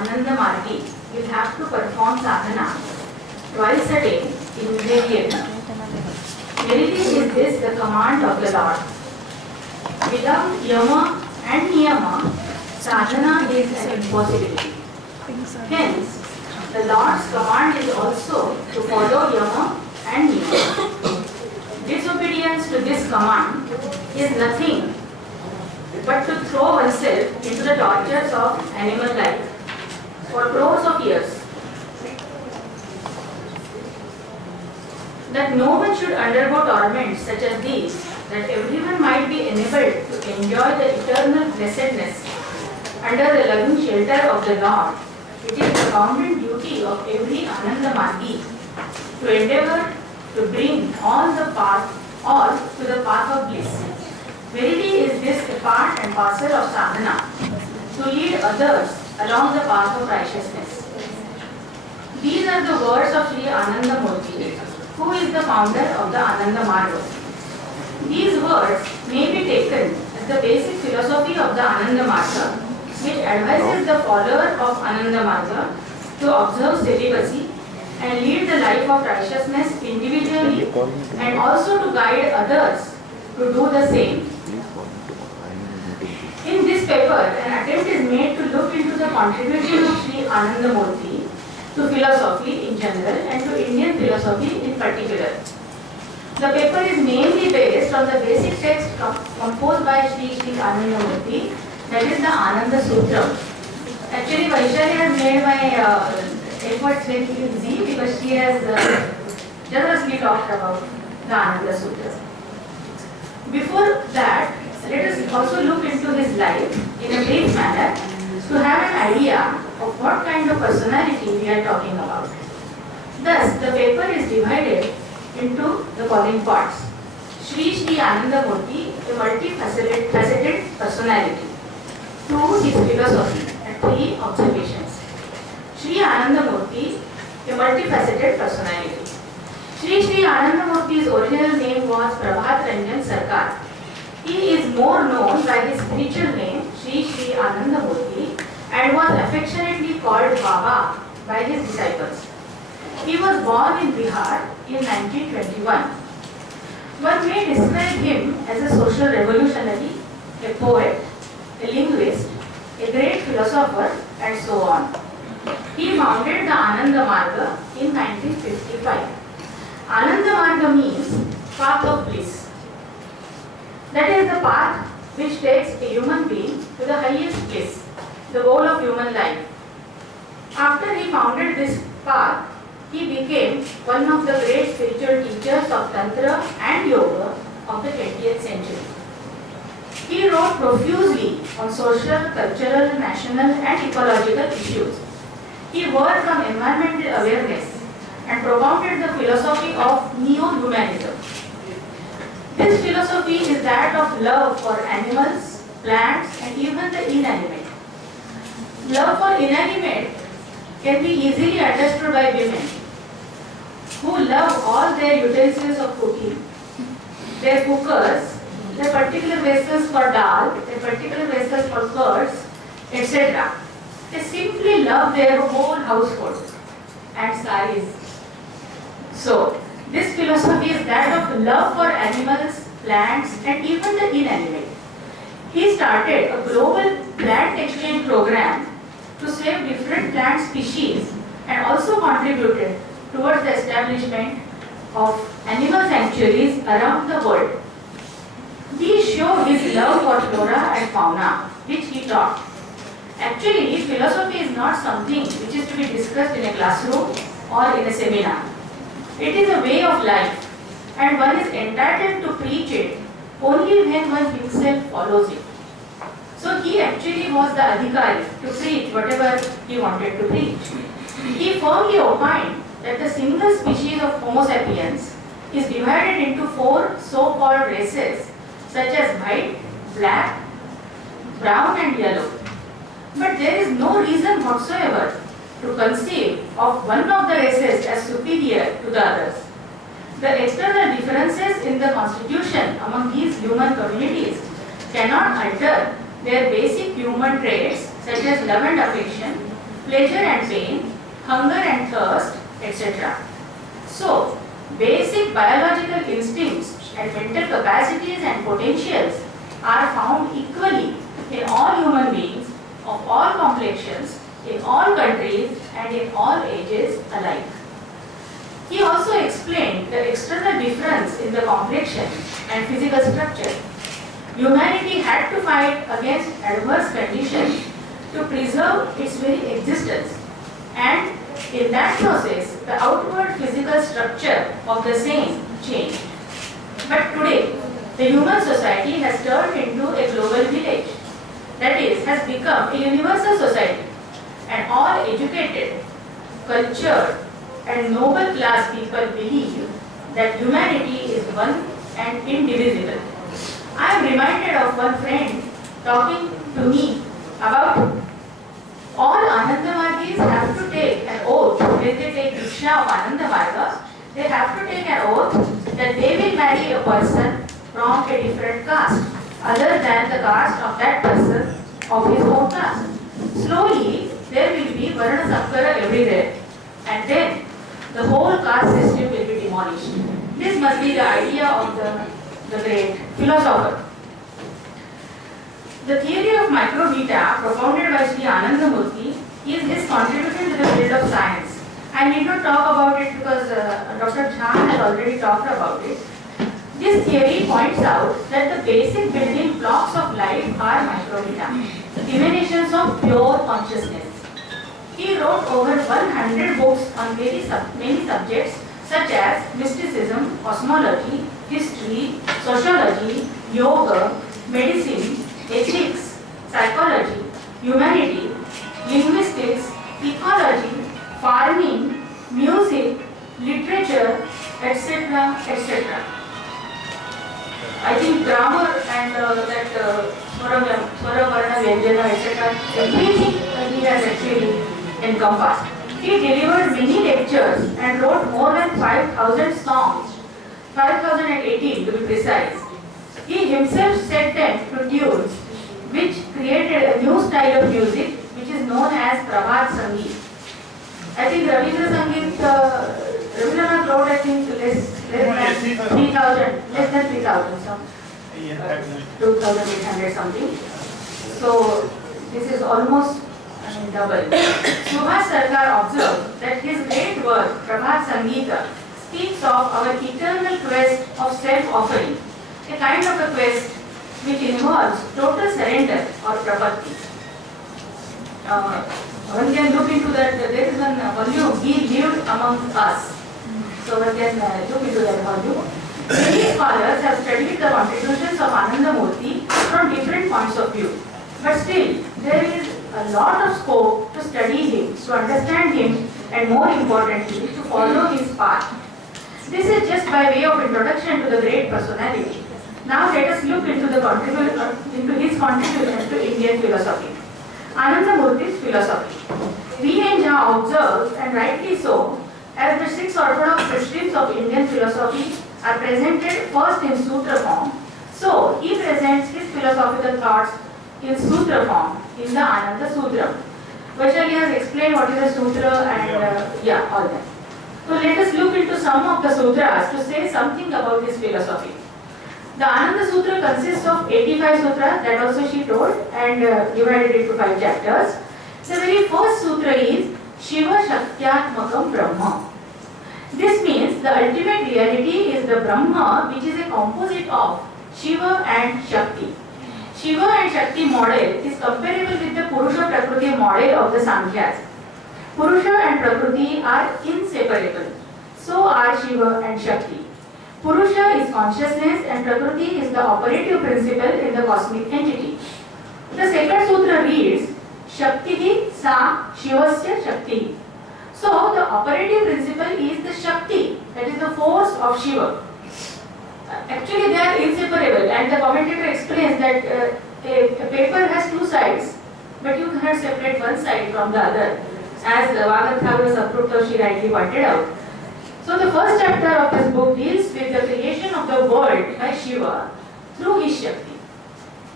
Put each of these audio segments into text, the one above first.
Ananda Margi will have to perform sadhana twice a day immediately. Verily is this the command of the Lord. Without yama and niyama, sadhana is an impossibility. Hence, the Lord's command is also to follow yama and niyama. Disobedience to this command is nothing but to throw oneself into the tortures of animal life for crores of years. That no one should undergo torments such as these, that everyone might be enabled to enjoy the eternal blessedness under the loving shelter of the Lord. It is the bounden duty of every Ananda Margi to endeavor to bring all to the path of bliss. Verily is this a part and parcel of sadhana, to lead others along the path of righteousness. These are the words of Sri Ananda Murti, who is the founder of the Ananda Marga. These words may be taken as the basic philosophy of the Ananda Marga, which advises the follower of Ananda Marga to observe celibacy and lead the life of righteousness individually, and also to guide others to do the same. In this paper, an attempt is made to look into the contribution of Sri Ananda Murti to philosophy in general and to Indian philosophy in particular. The paper is mainly based on the basic text composed by Sri Ananda Murti, that is the Ananda Sutra. Actually, Vaishali has made my efforts very easy because she has generously talked about the Ananda Sutra. Before that, let us also look into his life in a brief manner to have an idea of what kind of personality we are talking about. Thus, the paper is divided into the following parts. Sri Ananda Murti, a multifaceted personality. 2. His philosophy and 3 observations. Sri Ananda Murti, a multifaceted personality. Sri Ananda Murti's original name was Prabhat Ranjan Sarkar. He is more known by his spiritual name Sri Ananda Murti and was affectionately called Baba by his disciples. He was born in Bihar in 1921. One may describe him as a social revolutionary, a poet, a linguist, a great philosopher, and so on. He founded the Ananda Marga in 1955. Ananda Marga means path of bliss. That is the path which takes a human being to the highest bliss, the goal of human life. After he founded this path, he became one of the great spiritual teachers of Tantra and Yoga of the 20th century. He wrote profusely on social, cultural, national and ecological issues. He worked on environmental awareness and propounded the philosophy of neo-humanism. This philosophy is that of love for animals, plants and even the inanimate. Love for inanimate can be easily understood by women who love all their utensils of cooking, their cookers, their particular vessels for dal, their particular vessels for curds, etc. They simply love their whole household and saris. So, this philosophy is that of love for animals, plants and even the inanimate. He started a global plant exchange program to save different plant species and also contributed towards the establishment of animal sanctuaries around the world. These show his love for flora and fauna, which he taught. Actually, philosophy is not something which is to be discussed in a classroom or in a seminar. It is a way of life, and one is entitled to preach it only when one himself follows it. So he actually was the adhikari to preach whatever he wanted to preach. He firmly opined that the single species of Homo sapiens is divided into 4 so-called races such as white, black, brown and yellow. But there is no reason whatsoever to conceive of one of the races as superior to the others. The external differences in the constitution among these human communities cannot alter their basic human traits such as love and affection, pleasure and pain, hunger and thirst, etc. So, basic biological instincts and mental capacities and potentials are found equally in all human beings of all complexions, in all countries and in all ages alike. He also explained the external difference in the complexion and physical structure. Humanity had to fight against adverse conditions to preserve its very existence, and in that process, the outward physical structure of the same changed. But today, the human society has turned into a global village. That is, has become a universal society, and all educated, cultured, and noble class people believe that humanity is one and indivisible. I am reminded of one friend talking to me about all Anandamargis have to take an oath when they take Diksha of Anandamarga. They have to take an oath that they will marry a person from a different caste other than the caste of that person of his own caste. Slowly, there will be Varna Sankara everywhere, and then the whole caste system will be demolished. This must be the idea of the great philosopher. The theory of microvita propounded by Sri Anandamurti is his contribution to the field of science. I need not talk about it because Dr. Jha has already talked about it. This theory points out that the basic building blocks of life are microvita, emanations of pure consciousness. He wrote over 100 books on many subjects such as mysticism, cosmology, history, sociology, yoga, medicine, ethics, psychology, humanity, linguistics, ecology, farming, music, literature, etc., etc. I think grammar and Swara, Varna, Vyanjana, etc., everything he has actually encompassed. He delivered many lectures and wrote more than 5,000 songs, 5,018 to be precise. He himself set them to tunes which created a new style of music which is known as Prabhat Sangeet. I think Ravindra Sangeet, Rabindranath wrote I think less than 3,000, so 2,800 something. So this is almost double. Subhash Sarkar observed that his great work, Prabhat Sangeeta, speaks of our eternal quest of self-offering, a kind of a quest which involves total surrender or prapatti. One can look into that, there is one volume, He Lived Among Us. So one can look into that volume. Many scholars have studied the contributions of Anandamurti from different points of view. But still, there is a lot of scope to study him, to understand him, and more importantly, to follow his path. This is just by way of introduction to the great personality. Now let us look into his contribution to Indian philosophy. Anandamurti's philosophy. V. N. Jha observes, and rightly so, as the six orthodox systems of Indian philosophy are presented first in sutra form, so he presents his philosophical thoughts in sutra form, in the Ananda Sutra. Vaishali has explained what is a sutra and all that. So let us look into some of the sutras to say something about his philosophy. The Ananda Sutra consists of 85 sutras, that also she told, and divided into 5 chapters. The very first sutra is Shiva Shakyatmakam Brahma. This means the ultimate reality is the Brahma, which is a composite of Shiva and Shakti. Shiva and Shakti model is comparable with the Purusha Prakriti model of the Sankhyas. Purusha and Prakriti are inseparable. So are Shiva and Shakti. Purusha is consciousness and Prakriti is the operative principle in the cosmic entity. The second sutra reads, Shakti sa Shivasya Shakti. So the operative principle is the Shakti, that is the force of Shiva. Actually they are inseparable, and the commentator explains that a paper has two sides, but you cannot separate one side from the other, as Vagathavya Saprupta rightly pointed out. So the first chapter of this book deals with the creation of the world by Shiva through his Shakti.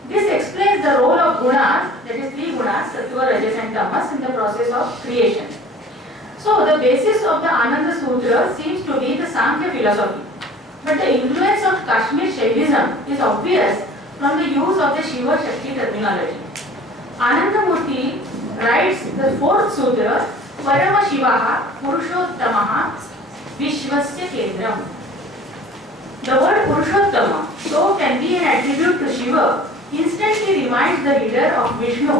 This explains the role of gunas, that is three gunas, sattva, rajas and tamas, in the process of creation. So the basis of the Ananda Sutra seems to be the Sankhya philosophy. But the influence of Kashmir Shaivism is obvious from the use of the Shiva Shakti terminology. Anandamurti writes the fourth sutra, Parama Shivaha Purushottamaha Vishwasya Kendram. The word Purushottama, though can be an attribute to Shiva, instantly reminds the reader of Vishnu.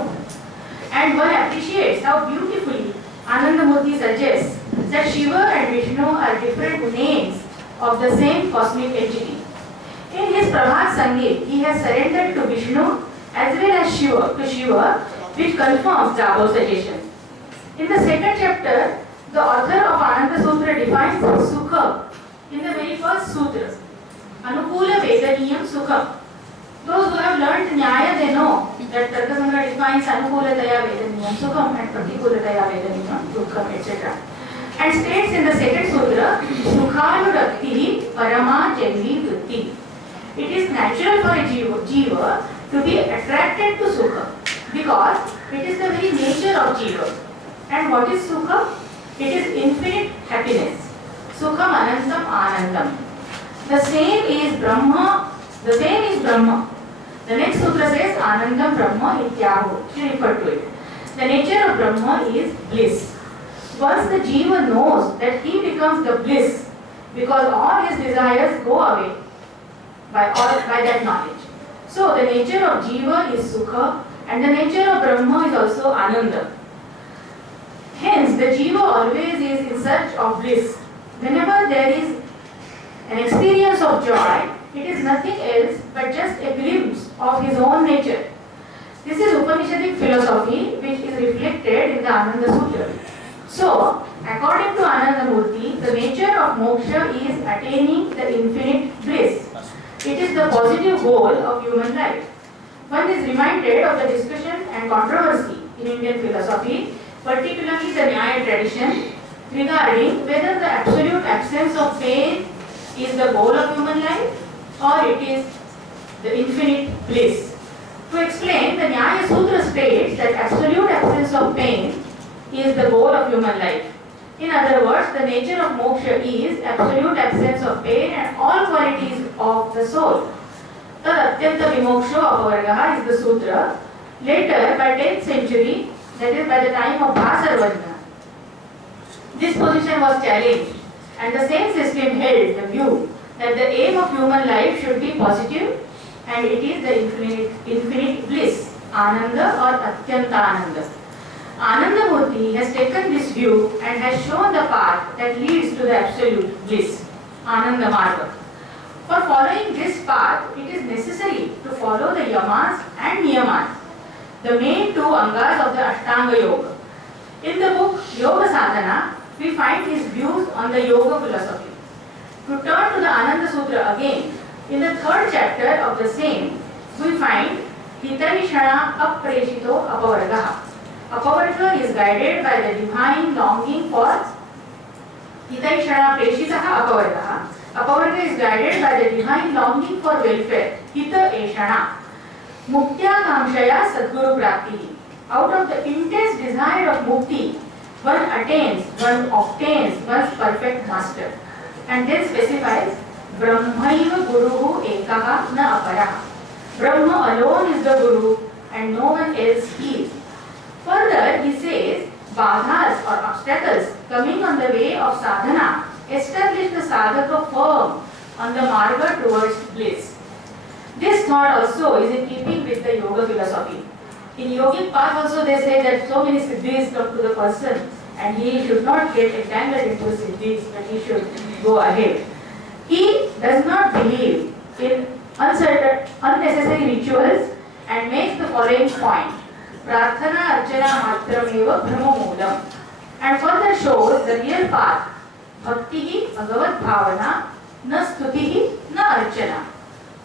And one appreciates how beautifully Anandamurti suggests that Shiva and Vishnu are different names of the same cosmic entity. In his Prabhat Sangit, he has surrendered to Vishnu as well as Shiva, which confirms the above suggestion. In the second chapter, the author of Ananda Sutra defines Sukha in the very first sutra. Anukula Vedaniyam Sukham. Those who have learnt Nyaya, they know that Tarkasangra defines Anukulataya Vedaniyam Sukham and Pratikulataya Vedaniyam Dukham, etc. And states in the second sutra, Sukhanurakti Parama Janvi Vritti. It is natural for a jiva to be attracted to Sukha because it is the very nature of jiva. And what is Sukha? It is infinite happiness. Sukham Anantam Anandam. The same is Brahma. The next sutra says Anandam Brahma Ityaho. She referred to it. The nature of Brahma is bliss. Once the jiva knows that he becomes the bliss because all his desires go away by that knowledge. So the nature of jiva is Sukha and the nature of Brahma is also Ananda. Hence the jiva always is in search of bliss. Whenever there is an experience of joy, it is nothing else but just a glimpse of his own nature. This is Upanishadic philosophy which is reflected in the Ananda Sutra. So, according to Anandamurti, the nature of moksha is attaining the infinite bliss. It is the positive goal of human life. One is reminded of the discussion and controversy in Indian philosophy, particularly the Nyaya tradition, regarding whether the absolute absence of pain is the goal of human life or it is the infinite bliss. To explain, the Nyaya Sutra states that absolute absence of pain is the goal of human life. In other words, the nature of moksha is absolute absence of pain and all qualities of the soul. Tad Atyanta Vimoksho Apavargaha is the sutra. Later, by 10th century, that is by the time of Bhasarvajna, this position was challenged and the same system held the view that the aim of human life should be positive and it is the infinite bliss, Ananda or Atyanta Ananda. Anandamurti has taken this view and has shown the path that leads to the absolute bliss, Ananda Marga. For following this path, it is necessary to follow the yamas and niyamas, the main two angas of the Ashtanga Yoga. In the book Yoga Sadhana, we find his views on the yoga philosophy. To turn to the Ananda Sutra again, in the third chapter of the same, we find Hitaishana Apreshito Apavargaha. Apavarga is guided by the divine longing for Hitaishana Preshitaha Apavargaha. Apavarga is guided by the divine longing for welfare, Hita Eshana. Muktya Kamshaya Sadguru Prapti. Out of the intense desire of mukti, one obtains one's perfect master. And then specifies Brahmaiva Guruhu Ekaha Na Aparaha. Brahma alone is the Guru and no one else is. Further, he says, badhas or obstacles coming on the way of sadhana establish the sadhaka firm on the marga towards bliss. This thought also is in keeping with the yoga philosophy. In yogic path also they say that so many siddhis come to the person and he should not get entangled into siddhis, but he should go ahead. He does not believe in unnecessary rituals and makes the following point. Prarthana archana matrameva brahmamulam, and further shows the real path. Bhakti bhagavat bhavana na stutihi na archana.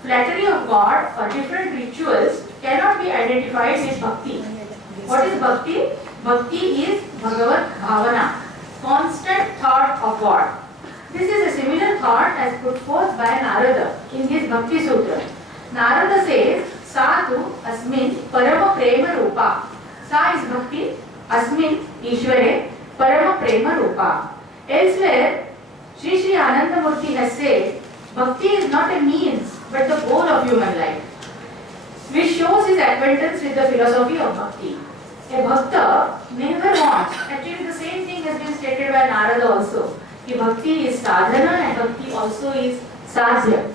Flattery of God for different rituals cannot be identified with bhakti. What is bhakti? Bhakti is bhagavat bhavana, constant thought of God. This is a similar thought as put forth by Narada in his Bhakti Sutra. Narada says, सा तु अस्मिन् परम प्रेम रूपा. Sa is bhakti, अस्मिन् ईश्वरे परम प्रेम रूपा. Elsewhere, Sri Anandamurti has said, bhakti is not a means but the goal of human life, which shows his acquaintance with the philosophy of bhakti. A bhakta never wants, actually the same thing has been stated by Narada also, कि bhakti is sadhana and bhakti also is sadhya.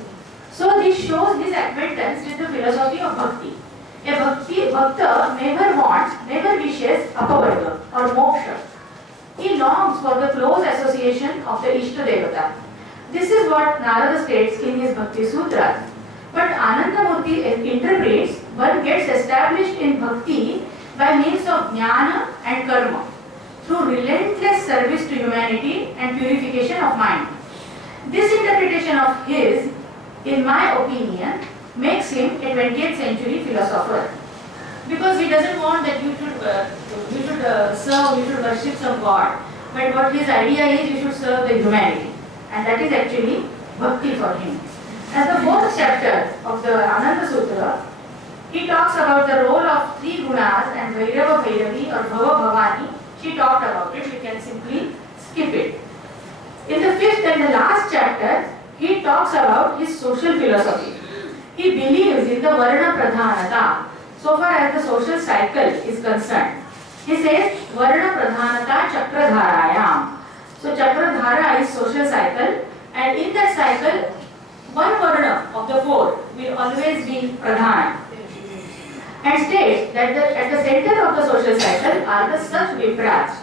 So this shows his acquaintance with the philosophy of bhakti. A bhakta never wants, never wishes apavarga or moksha. He longs for the close association of the Ishta Devata. This is what Narada states in his Bhakti Sutras. But Anandamurti interprets one gets established in bhakti by means of jnana and karma, through relentless service to humanity and purification of mind. This interpretation of his, in my opinion, makes him a 20th century philosopher. Because he doesn't want that you should serve, you should worship some god. But what his idea is, you should serve the humanity. And that is actually bhakti for him. As the fourth chapter of the Ananda Sutra, he talks about the role of three gunas and Vairava Bhairavi or Bhava Bhavani. She talked about it, we can simply skip it. In the fifth and the last chapter, he talks about his social philosophy. He believes in the Varna Pradhanata so far as the social cycle is concerned. He says Varna Pradhanata Chakradharayam. So Chakradhara is social cycle, and in that cycle, one Varna of the four will always be Pradhana. And states that at the center of the social cycle are the Sadvipras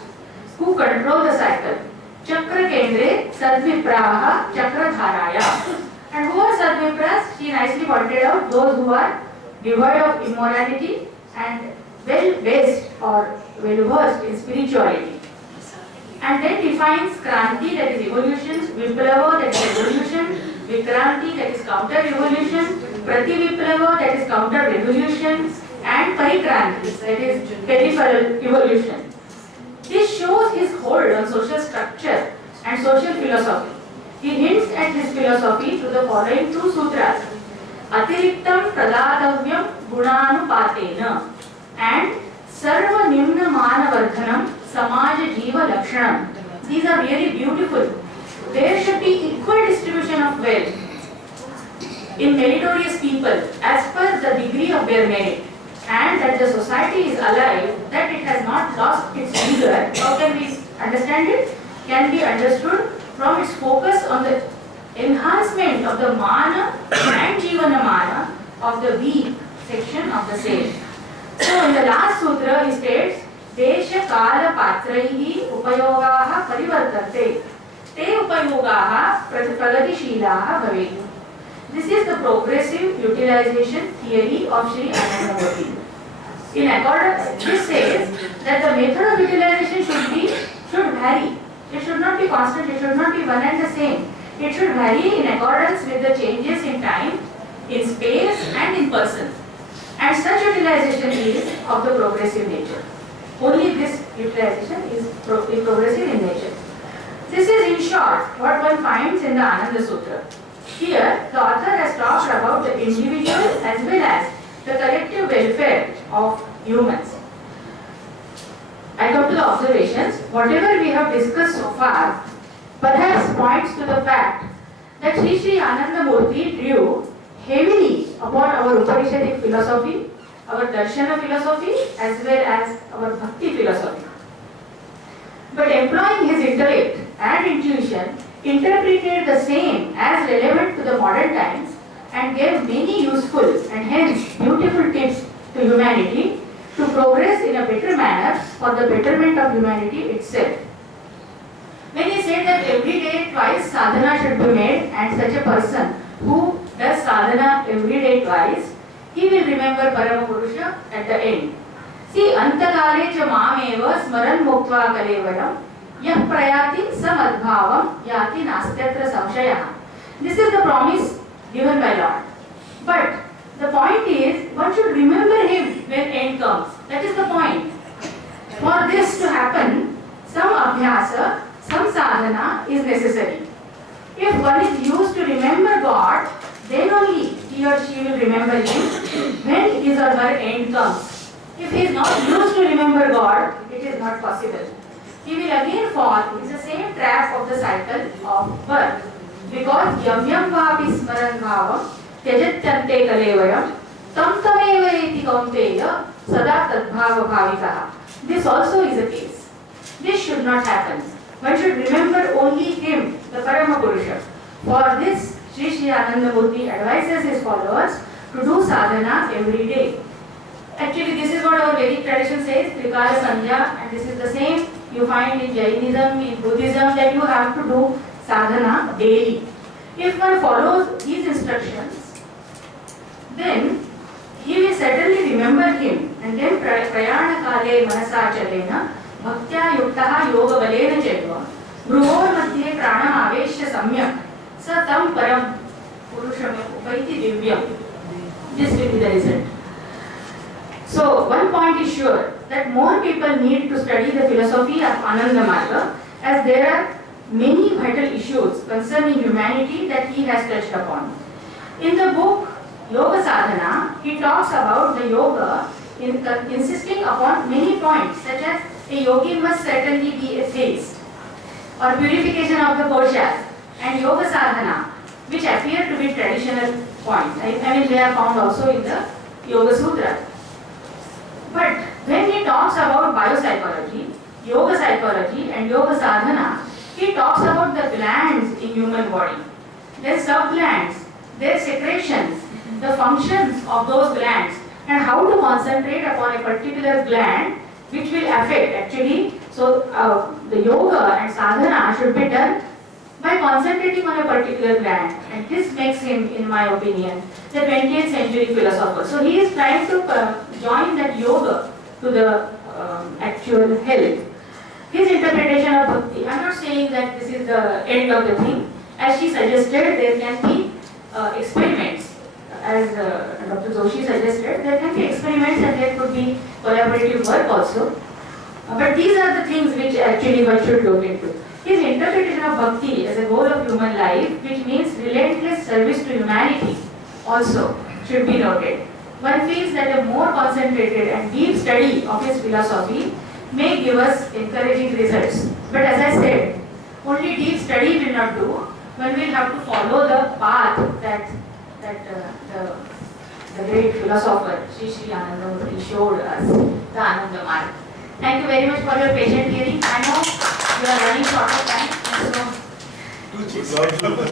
who control the cycle. Chakra Kendre Sadvipraha Chakradharaya. And who are Sadvipras? She nicely pointed out those who are devoid of immorality and well-based or well-versed in spirituality. And then defines Kranti, that is evolution, Viplava, that is evolution, Vikranti, that is counter-evolution, Prativiplava, that is counter-revolution, and Parikranti, that is peripheral evolution. This shows his hold on social structure and social philosophy. He hints at his philosophy through the following two sutras. Atiriktam pradatavyam gunanupatena and sarva nimna manavardhanam samaja jiva lakshanam. These are really beautiful. There should be equal distribution of wealth in meritorious people as per the degree of their merit, and that the society is alive, that it has not lost its vigor. How can we understand it? Can be understood from its focus on the enhancement of the mana and jivana mana of the weak section of the sage. So in the last sutra he states, Desha kala patraihi upayogaha parivartate te upayogaha pragatishīlaha bhaveyu. This is the progressive utilization theory of Sri Anandamurti. In accordance, this says that the method of utilization should vary. It should not be constant, it should not be one and the same. It should vary in accordance with the changes in time, in space and in person. And such utilization is of the progressive nature. Only this utilization is progressive in nature. This is in short what one finds in the Ananda Sutra. Here, the author has talked about the individual as well as the collective welfare of humans. I come to the observations. Whatever we have discussed so far perhaps points to the fact that Sri Anandamurti drew heavily upon our Upanishadic philosophy, our Darshana philosophy as well as our Bhakti philosophy. But employing his intellect and intuition, interpreted the same as relevant to the modern times and gave many useful and hence beautiful tips to humanity to progress in a better manner for the betterment of humanity itself. When he said that every day twice sadhana should be made, and such a person who does sadhana every day twice, he will remember Paramapurusha at the end. See, antakale cha mameva smaran muktva kalevaram yah prayati samadbhavam yati nastyatra samshayah. This is the promise given by Lord. But the point is, one should remember him when end comes. That is the point. For this to happen, some abhyasa, some sadhana is necessary. If one is used to remember God, then only he or she will remember him when his or her end comes, if he is not used to remember God, it is not possible. He will again fall in the same trap of the cycle of birth. Because yam yam vapi smaran bhavam tyajatyante kalevayam tam tameva eti kaunteya sada tadbhava bhavikaha. This also is a case. This should not happen. One should remember only him, the Parama Purusha. For this, Sri Anandamurti advises his followers to do sadhana every day. Actually, this is what our Vedic tradition says, Trikala Sandhya, and this is the same you find in Jainism, in Buddhism, that you have to do sadhana daily. If one follows these instructions, then he will certainly remember him, and then prayana kale manasa chalena bhaktya yuktaha yoga balena chaiva bhruvor madhye pranam aveshya samyak sa tam param purusham upaiti divyam. This will be the result. So one point is sure, that more people need to study the philosophy of Ananda Marga, as there are many vital issues concerning humanity that he has touched upon. In the book Yoga Sadhana, he talks about the yoga insisting upon many points, such as a yogi must certainly be a theist, or purification of the koshas, and yoga sadhana, which appear to be traditional points. I mean, they are found also in the Yoga Sutra. But when he talks about biopsychology, yoga psychology, and yoga sadhana, he talks about the glands in human body, their sub-glands, their secretions, the functions of those glands, and how to concentrate upon a particular gland which will affect actually. So the yoga and sadhana should be done by concentrating on a particular gland, and this makes him, in my opinion, the 20th century philosopher. So he is trying to join that yoga to the actual health. His interpretation of bhakti, I am not saying that this is the end of the thing. As she suggested, there can be experiments. As Dr. Joshi suggested, there can be experiments and there could be collaborative work also. But these are the things which actually one should look into. His interpretation of bhakti as a goal of human life, which means relentless service to humanity, also should be noted. One feels that a more concentrated and deep study of his philosophy may give us encouraging results. But as I said, only deep study will not do. One will have to follow the path that the great philosopher Sri Anandamurti showed us, the Ananda Marg. Thank you very much for your patient hearing. I know you are running short of time, so